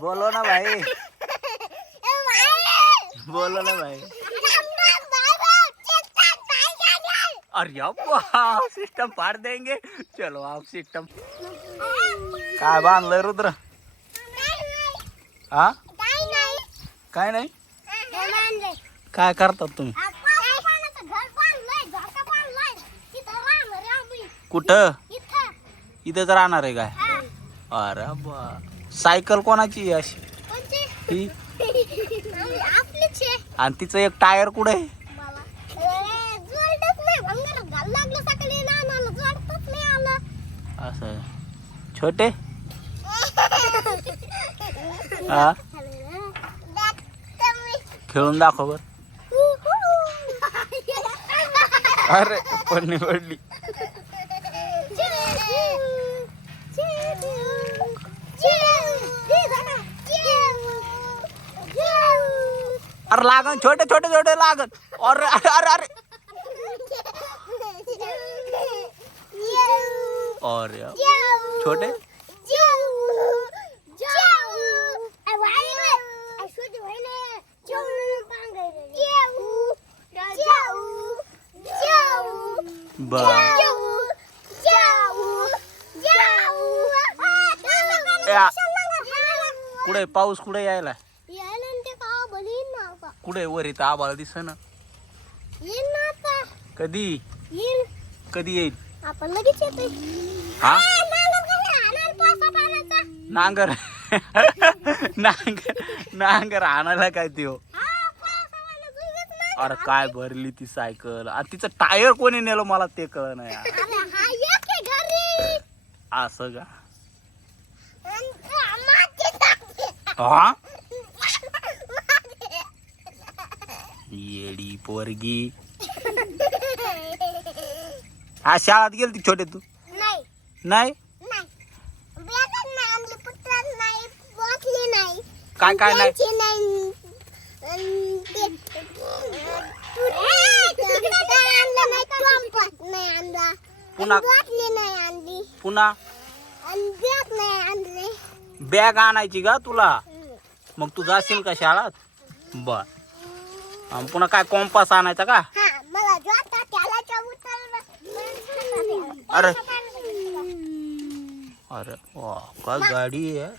बोलो ना भाई, बोलो ना भाई. अरे अब्बा सिस्टम फाड़ देंगे. चलो आप सिस्टम. काय बांधलंय रुद्र? हा काय नाही. काय करतात तुम्ही? कुठं? इथंच राहणार आहे काय? अरे बा. सायकल कोणाची आहे अशी? ही. आणि तिचं एक टायर कुठे आहे? असं छोटे. हा खेळून दाखव बर. अरे पडली पडली. अरे लागन छोटे छोटे छोटे लागन. अरे अरे अरे अरे छोटे. कुठे पाऊस कुठे यायला? कुठे वर इथं आभाळ दिसेना. कधी कधी येईल? आपण लगेच येतोय. हा नांगर नांगर नांगर आणायला काय ते हो. अरे काय भरली ती सायकल. आणि तिचं टायर कोणी नेलं मला ते कळ नाही. असं का? हा येडी पोरगी. हा शाळेत गेलती छोटे तू? नाही. काय काय नाही? पुन्हा पुन्हा बॅग आणायची का तुला? मग तू जाशील का शाळेत? बर. पुन्हा काय कॉम्पास आणायचा का? अरे अरे वा काय गाडी आहे.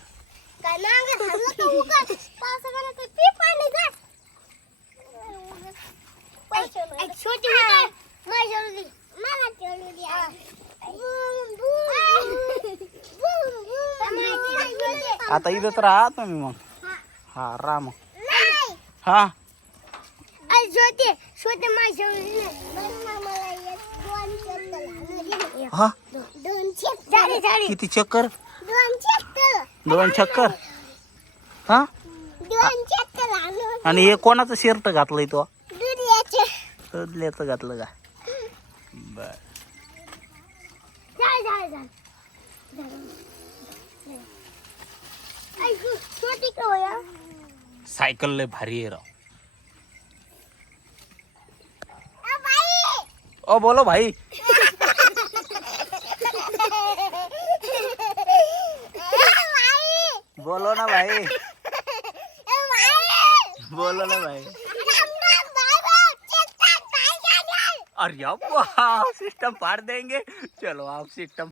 आता इथंच राहा तुम्ही मग. हा राहा मग. हा हा किती चक्कर? 2 चक्कर. हा आणि हे कोणाचं शर्ट घातलंय तो? दुधल्याचं घातलं का? बर. सायकल लय भारी आहे राव. ओ बोलो भाई. बोलो ना भाई, बोलो ना भाई. अरे सिस्टम फाड़ देंगे. चलो आप सिस्टम